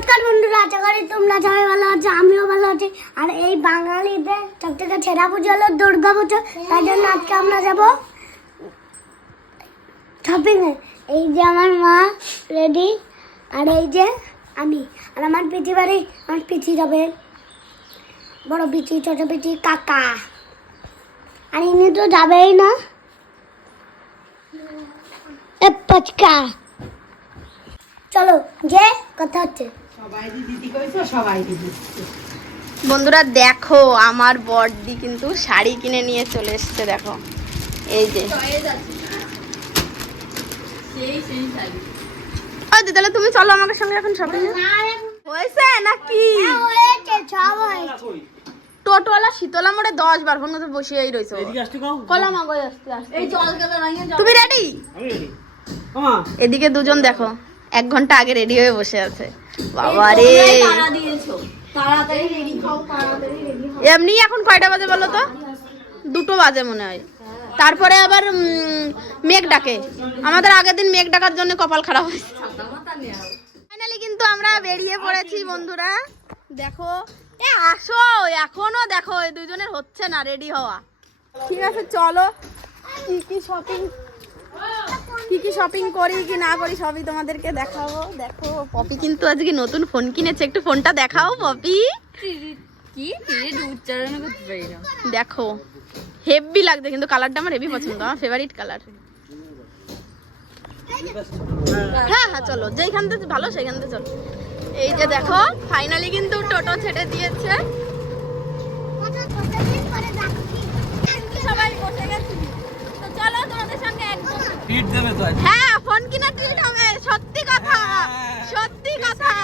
নমস্কার বন্ধুরা, আশা করি তোমরা সবাই ভালো আছো, আমিও ভালো আছি। আর এই বাঙালিদের সব থেকে সেরা পুজো হলো দুর্গা পুজো। তাই জন্য আজকে আমরা যাব শপিং এই যে আমার মা রেডি আর এই যে আমি। আর আমার পিঠি বাড়ি, আমার পিঠি যাবে। বড় পিঠি, ছোট পিঠি, কাকা। আর ইনি তো যাবেই না। পচকা। চলো, যে কথা হচ্ছে। বন্ধুরা দেখো আমার বড়দি কিন্তু শাড়ি কিনে নিয়ে চলে এসছে দেখো। এই যে। তাহলে তুমি চলো আমার সঙ্গে এখন শপিং হয়েছে নাকি? হয়েছে সব টোটোওয়ালা শীতলা মোড়ে দশ বার ফোন করে বসেই রয়েছে কলা মাগো আসতে আসতে। তুমি রেডি এদিকে দুজন দেখো। এক ঘণ্টা আগে রেডি হয়ে বসে আছে। বাবা রে। এমনি এখন কয়টা বাজে বলো তো? দুটো বাজে মনে হয়। তারপরে আবার মেঘ ডাকে। আমাদের আগের দিন মেঘ ডাকার জন্য কপাল খারাপ হয়েছে। ফাইনালি কিন্তু আমরা বেরিয়ে পড়েছি বন্ধুরা। দেখো এ আসো এখনও দেখো এই দুজনের হচ্ছে না রেডি হওয়া। ঠিক আছে চলো। কি কি শপিং শপিং করি কি না করি সবই তোমাদেরকে দেখাবো। দেখো পপি কিন্তু আজকে নতুন ফোন কিনেছে। একটু ফোনটা দেখাও পপি। কি? উচ্চারণ করতে পারি না। দেখো হেভি লাগছে কিন্তু কালারটা আমার হেভি পছন্দ আমার ফেভারিট কালার হ্যাঁ হ্যাঁ চলো যেখান থেকে ভালো সেখান থেকে চলো। এই যে দেখো ফাইনালি কিন্তু টোটো ছেড়ে দিয়েছে। সবাই বসে গেছি। চলো তোমাদের সঙ্গে একদম ফিট দেবে তো হ্যাঁ ফোন কিনা ট্রিট হবে। সত্যি কথা। সত্যি কথা।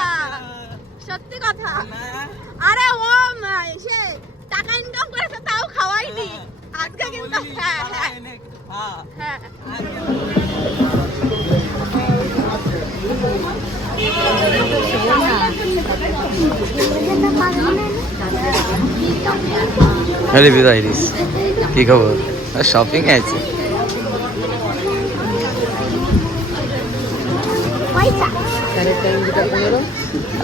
সত্যি কথা। আরে ও সে টাকা ইনকাম করেছে তাও খাওয়াইনি আজকে কিন্তু হ্যাঁ হ্যাঁ। হ্যাঁ। হ্যালো কি খবর? শপিং আছে?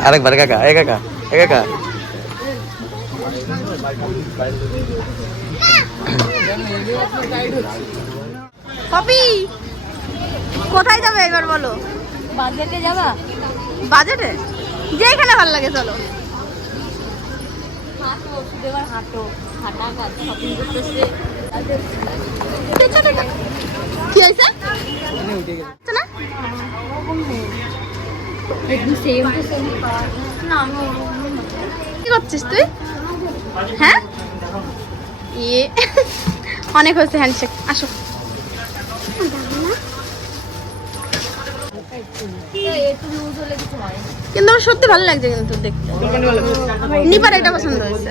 আরেকবার কাকা এ কাকা এ কাকা পপি কোথায় যাবে এবার বলো? বাজেটে যাবা? বাজেটে? যেখানে ভালো লাগে চলো। কি হয়েছে? কি করছিস তুই? হ্যাঁ? ইয়ে। অনেক হয়েছে হ্যান্ডশেক আসো। কিন্তু আমার সত্যি ভালো লাগছে কিন্তু দেখতে। নিপার এটা পছন্দ হয়েছে।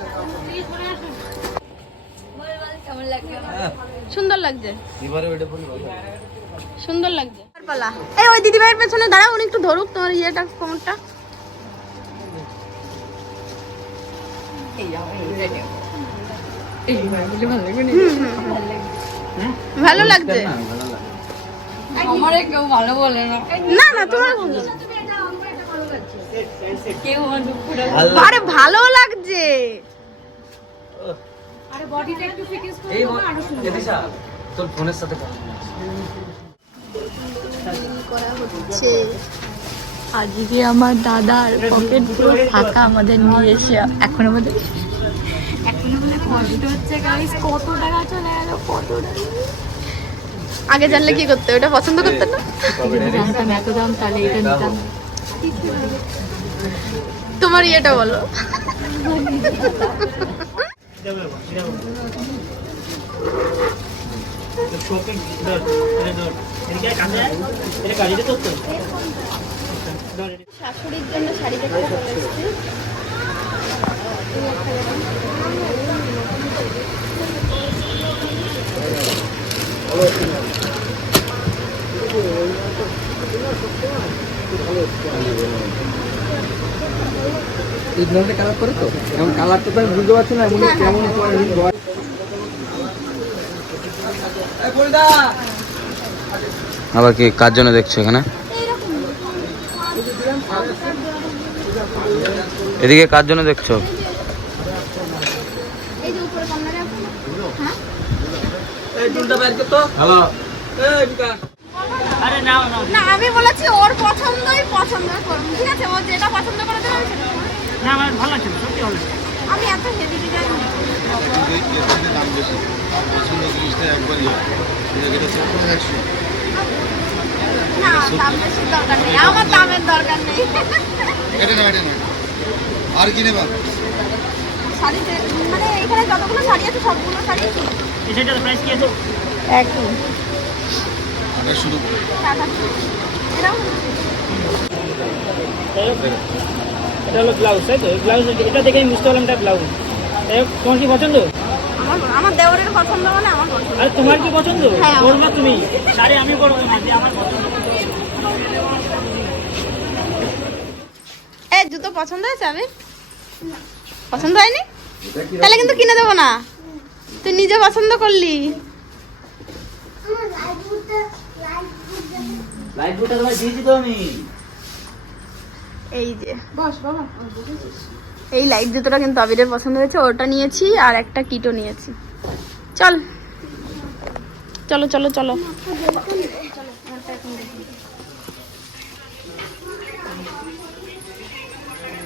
সুন্দর লাগছে। সুন্দর লাগছে। পালা এই ওই দিদি ভাইয়ের পেছনে দাঁড়াও উনি একটু ধরুক তোমার ইয়েটা ভালো লাগছে আমারে কেউ ভালো বলে না না তোমার আরে ভালো লাগছে। আরে বডিটা একটু ফিটিংস করে এই তোর ফোনের সাথে কথা আজকে আমার দাদার পকেট পুরো ফাঁকা আমাদের নিয়ে এসে এখন আমাদের এখন আমাদের কষ্ট হচ্ছে গাইস কত টাকা চলে গেল কত টাকা আগে জানলে কি করতে ওটা পছন্দ করতে না? জানতাম এত দাম তাহলে এটা নিতাম। তোমার ইয়েটা বলো। শাশুড়ির জন্য শাড়ি দেখতে এসেছি। এই ধরনের কালার করে তো? এমন কালারটা তো আমি বুঝতে পারছি না এমন কেমন আবার কি কার জন্য দেখছ এখানে? এদিকে কার জন্য দেখছ? আমি বলেছি ওর পছন্দই পছন্দ করুন ঠিক আছে ও যেটা পছন্দ করে দেবে। না আমার ভালো লাগছে সত্যি ভালো লাগছে আমি এত হেভি ডিজাইন দাম বেশি পছন্দ জিনিসটা একবারই হয়। এটা সত্তর একশো। না দাম বেশি দরকার নেই আমার দামের দরকার নেই। এটা না এটা না আর কি নেবা? শাড়িতে মানে এখানে যতগুলো শাড়ি আছে সবগুলো শাড়ি এই প্রাইস কি আছে? একই। শুরু এরকম এটা হলো ব্লাউজ তাই তো? ব্লাউজ এটা দেখে আমি বুঝতে পারলাম এটা ব্লাউজ তোমার কি পছন্দ? আমার দেওরের পছন্দ মানে আমার পছন্দ। আরে তোমার কি পছন্দ? হ্যাঁ, তুমি। শাড়ি আমি করব না যে আমার পছন্দ। এই জুতো পছন্দ হয়েছে আমি পছন্দ হয়নি? তাহলে কিন্তু কিনে দেবো না। তুই নিজে পছন্দ করলি। লাইট বুটটা তোমায় দিয়েছি তো আমি। এই যে। এই লাইট জুতোটা কিন্তু আবিরের পছন্দ হয়েছে ওটা নিয়েছি আর একটা কিটো নিয়েছি। চল। চলো চলো চলো।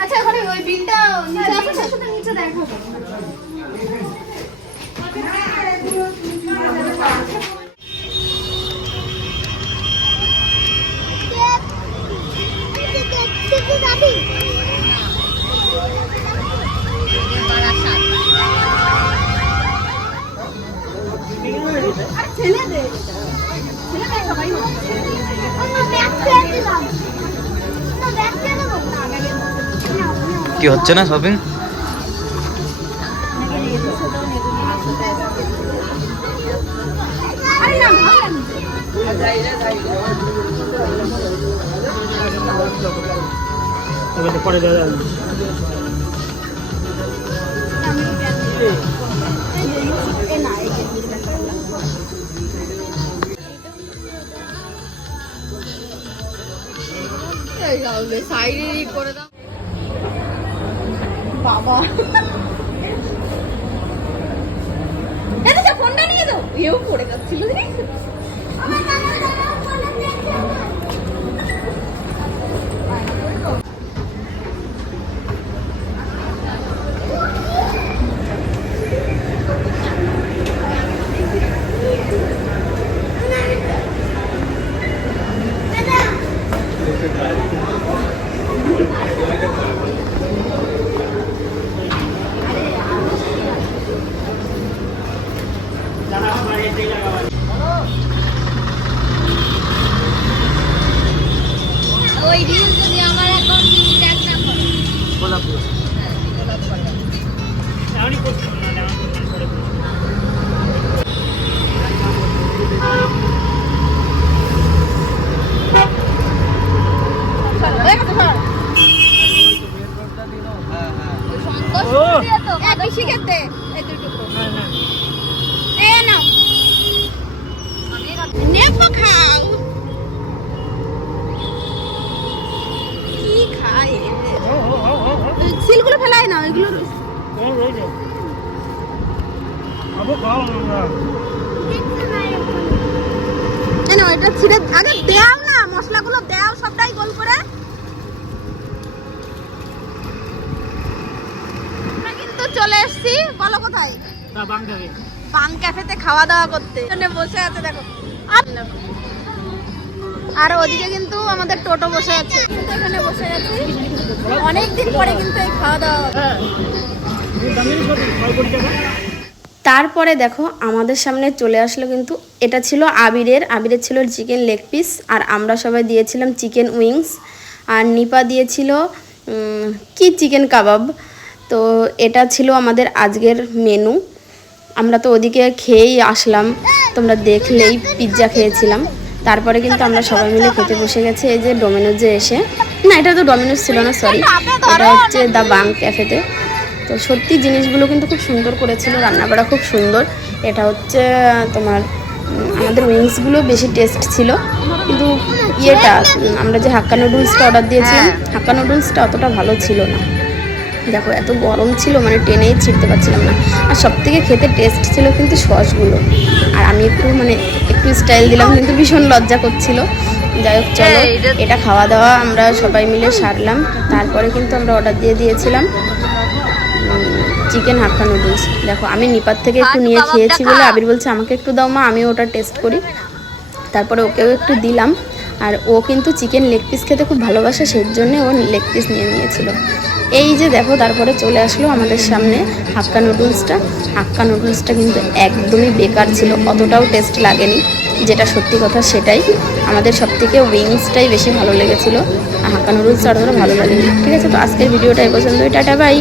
আচ্ছা এখন ওই বিলটা নিচে আছে সাথে নিচে দেখো কি হচ্ছে না শপিং সাইডে করে দাও। বাবা এটা যা ফোনটা নিয়ে দাও এও পড়ে যাচ্ছিল না এটা ছিঁড়ে আগে দেও না মশলাগুলো দেও সবটাই গোল করে। কিন্তু চলে এসেছি বলো কোথায়? পান ক্যাফেতে খাওয়া দাওয়া করতে। এখানে বসে আছে দেখো। আর দেখো। আর ওদিকে কিন্তু আমাদের টোটো বসে আছে। কিন্তু এখানে বসে আছি। অনেকদিন পরে কিন্তু এই খাওয়া দাওয়া তারপরে দেখো আমাদের সামনে চলে আসলো কিন্তু এটা ছিল আবিরের আবিরের ছিল চিকেন লেগ পিস আর আমরা সবাই দিয়েছিলাম চিকেন উইংস আর নিপা দিয়েছিল কি চিকেন কাবাব তো এটা ছিল আমাদের আজকের মেনু আমরা তো ওদিকে খেয়েই আসলাম, তোমরা দেখলেই পিৎজা খেয়েছিলাম। তারপরে কিন্তু আমরা সবাই মিলে খেতে বসে গেছি এই যে ডোমিনোজে এসে। না, এটা তো ডোমিনোজ ছিল না সরি এটা হচ্ছে দ্য বাং ক্যাফেতে তো সত্যি জিনিসগুলো কিন্তু খুব সুন্দর করেছিল রান্নাবাড়া খুব সুন্দর। এটা হচ্ছে তোমার আমাদের উইংসগুলো বেশি টেস্ট ছিল কিন্তু ইয়েটা আমরা যে হাক্কা নুডলসটা অর্ডার দিয়েছিলাম হাক্কা নুডলসটা অতটা ভালো ছিল না। দেখো এত গরম ছিল মানে টেনেই ছিঁড়তে পারছিলাম না। আর সব থেকে খেতে টেস্ট ছিল কিন্তু সসগুলো। আর আমি একটু মানে একটু স্টাইল দিলাম কিন্তু ভীষণ লজ্জা করছিল। যাই হোক চলো এটা খাওয়া দাওয়া আমরা সবাই মিলে সারলাম। তারপরে কিন্তু আমরা অর্ডার দিয়ে দিয়েছিলাম। চিকেন হাক্কা নুডলস দেখো আমি নিপাত থেকে একটু নিয়ে খেয়েছি বলে আবির বলছে আমাকে একটু দাও মা আমিও ওটা টেস্ট করি। তারপরে ওকেও একটু দিলাম। আর ও কিন্তু চিকেন লেগ পিস খেতে খুব ভালোবাসে সেই জন্যে ও লেগ পিস নিয়ে নিয়েছিল। এই যে দেখো তারপরে চলে আসলো আমাদের সামনে হাক্কা নুডলসটা হাক্কা নুডলসটা কিন্তু একদমই বেকার ছিল অতটাও টেস্ট লাগেনি। যেটা সত্যি কথা সেটাই। আমাদের সব থেকে উইংসটাই বেশি ভালো লেগেছিলো। আর হাক্কা নুডলসটা অতটা ভালো লাগেনি। ঠিক আছে তো আজকের ভিডিওটা এই পর্যন্তই। Tata bye